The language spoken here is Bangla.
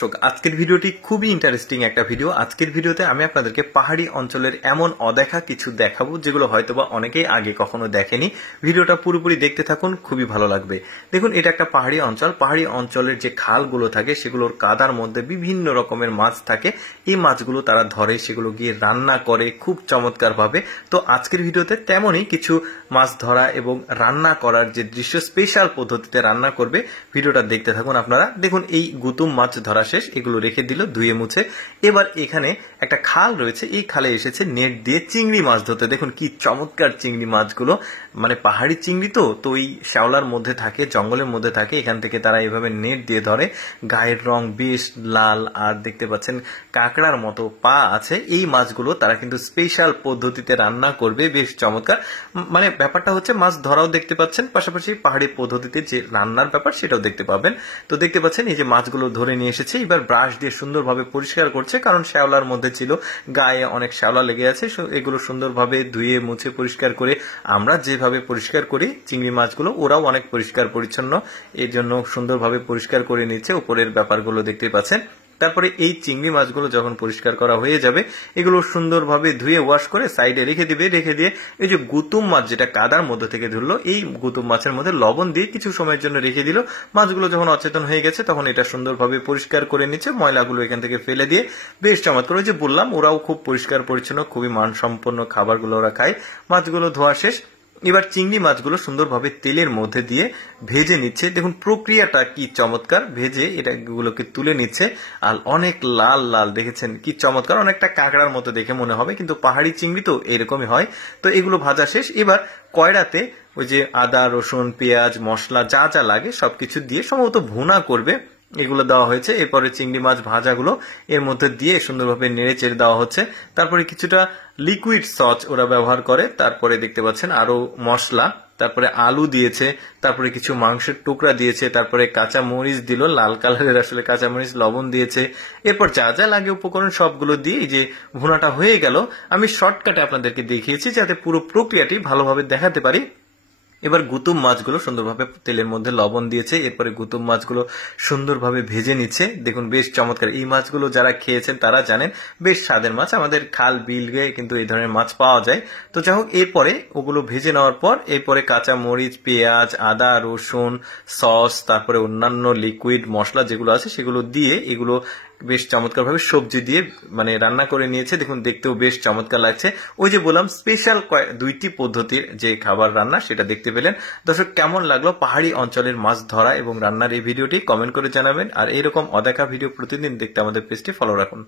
আজকের ভিডিওটি খুবই ইন্টারেস্টিং একটা ভিডিও। আজকের ভিডিওতে আমি আপনাদেরকে পাহাড়ি অঞ্চলের এমন অদেখা কিছু দেখাবো যেগুলো হয়তোবা অনেকেই আগে কখনো দেখেনি। ভিডিওটা পুরোপুরি দেখতে থাকুন, খুবই ভালো লাগবে। দেখুন, এটা একটা পাহাড়ি অঞ্চল। পাহাড়ি অঞ্চলের যে খালগুলো থাকে সেগুলোর কাদার মধ্যে বিভিন্ন রকমের মাছ থাকে। এই মাছগুলো তারা ধরে, সেগুলো গিয়ে রান্না করে খুব চমৎকার ভাবে। তো আজকের ভিডিওতে তেমনই কিছু মাছ ধরা এবং রান্না করার যে দৃশ্য, স্পেশাল পদ্ধতিতে রান্না করবে, ভিডিওটা দেখতে থাকুন আপনারা। দেখুন, এই গুতুম মাছ ধরা শেষ, এগুলো রেখে দিল ধুয়ে মুছে। এবার এখানে একটা খাল রয়েছে, এই খালে এসেছে নেট দিয়ে চিংড়ি মাছ ধরতে। দেখুন কি চমৎকার চিংড়ি মাছগুলো, মানে পাহাড়ি চিংড়ি তো ওই শ্যাওলার মধ্যে থাকে, জঙ্গলের মধ্যে থাকে। এখান থেকে তারা এইভাবে নেট দিয়ে ধরে। গায়ের রং বেশ লাল, আর দেখতে পাচ্ছেন কাঁকড়ার মতো পা আছে। এই মাছগুলো তারা কিন্তু স্পেশাল পদ্ধতিতে রান্না করবে, বেশ চমৎকার। মানে ব্যাপারটা হচ্ছে মাছ ধরাও দেখতে পাচ্ছেন, পাশাপাশি পাহাড়ি পদ্ধতিতে যে রান্নার ব্যাপার সেটাও দেখতে পাবেন। তো দেখতে পাচ্ছেন এই যে মাছগুলো ধরে নিয়ে এসেছে, এবার ব্রাশ দিয়ে সুন্দরভাবে পরিষ্কার করছে, কারণ শ্যাওলার মধ্যে ছিল, গায়ে অনেক শ্যাওলা লেগে আছে। এগুলো সুন্দরভাবে ধুয়ে মুছে পরিষ্কার করে, আমরা যেভাবে পরিষ্কার করি চিংড়ি মাছগুলো, ওরাও অনেক পরিষ্কার পরিচ্ছন্ন, এই জন্য সুন্দরভাবে পরিষ্কার করে নিচ্ছে। উপরের ব্যাপারগুলো দেখতে পাচ্ছেন। তারপরে এই চিংড়ি মাছগুলো যখন পরিষ্কার করা হয়ে যাবে, এগুলো সুন্দরভাবে ধুয়ে ওয়াশ করে সাইডে রেখে দিবে। রেখে দিয়ে এই যে গুতুম মাছ যেটা কাদার মধ্যে থেকে ধরলো, এই গুতুম মাছের মধ্যে লবণ দিয়ে কিছু সময়ের জন্য রেখে দিল। মাছগুলো যখন অচেতন হয়ে গেছে তখন এটা সুন্দরভাবে পরিষ্কার করে নিচ্ছে, ময়লাগুলো এখান থেকে ফেলে দিয়ে। বেশ চমৎকার। ওই যে বললাম, ওরাও খুব পরিষ্কার পরিচ্ছন্ন, খুবই মানসম্পন্ন খাবারগুলো ওরা খায়। মাছগুলো ধোয়া শেষ। এবার চিংড়ি মাছগুলো সুন্দরভাবে তেলের মধ্যে দিয়ে ভেজে নিচ্ছে। দেখুন প্রক্রিয়াটা কি চমৎকার, ভেজে এটাগুলোকে তুলে নিচ্ছে। আর অনেক লাল লাল, দেখেছেন কি চমৎকার, অনেকটা কাঁকড়ার মতো দেখে মনে হবে, কিন্তু পাহাড়ি চিংড়ি তো এরকমই হয়। তো এগুলো ভাজা শেষ। এবার কয়ড়াতে ওই যে আদা, রসুন, পেঁয়াজ, মশলা যা যা লাগে সবকিছু দিয়ে সম্ভবত ভুনা করবে, এগুলো দেওয়া হয়েছে। এরপরে চিংড়ি মাছ ভাজাগুলো এর মধ্যে দিয়ে সুন্দরভাবে নেড়ে চেড়ে দেওয়া হচ্ছে। তারপরে কিছুটা লিকুইড সস ওরা ব্যবহার করে। তারপরে দেখতে পাচ্ছেন আরো মশলা, তারপরে আলু দিয়েছে, তারপরে কিছু মাংসের টুকরা দিয়েছে, তারপরে কাঁচা মরিচ দিল, লাল কালারের আসলে কাঁচা মরিচ, লবণ দিয়েছে। এরপর যা যা লাগে উপকরণ সবগুলো দিয়ে এই যে ভুনাটা হয়ে গেল। আমি শর্টকাটে আপনাদেরকে দেখিয়েছি যাতে পুরো প্রক্রিয়াটি ভালোভাবে দেখাতে পারি। এবার গুতুম মাছগুলো সুন্দরভাবে তেলের মধ্যে লবণ দিয়েছে, এরপরে গুতুম মাছগুলো সুন্দরভাবে ভেজে নিচ্ছে। দেখুন বেশ চমৎকার। এই মাছগুলো যারা খেয়েছেন তারা জানেন বেশ স্বাদের মাছ, আমাদের খাল বিলে কিন্তু এই ধরনের মাছ পাওয়া যায়। তো যাই হোক, এরপরে ওগুলো ভেজে নেওয়ার পর এরপরে কাঁচা মরিচ, পেঁয়াজ, আদা, রসুন, সস, তারপরে অন্যান্য লিকুইড মশলা যেগুলো আছে সেগুলো দিয়ে এগুলো বেশ চমৎকার ভাবে সবজি দিয়ে মানে রান্না করে নিয়েছে। দেখুন দেখতেও বেশ চমৎকার লাগছে। ওই যে বললাম স্পেশাল দুইটি পদ্ধতির যে খাবার রান্না, সেটা দেখতে পেলেন। দর্শক, কেমন লাগলো পাহাড়ি অঞ্চলের মাছ ধরা এবং রান্নার এই ভিডিওটি কমেন্ট করে জানাবেন। আর এইরকম অদেখা ভিডিও প্রতিদিন দেখতে আমাদের পেজটি ফলো রাখুন।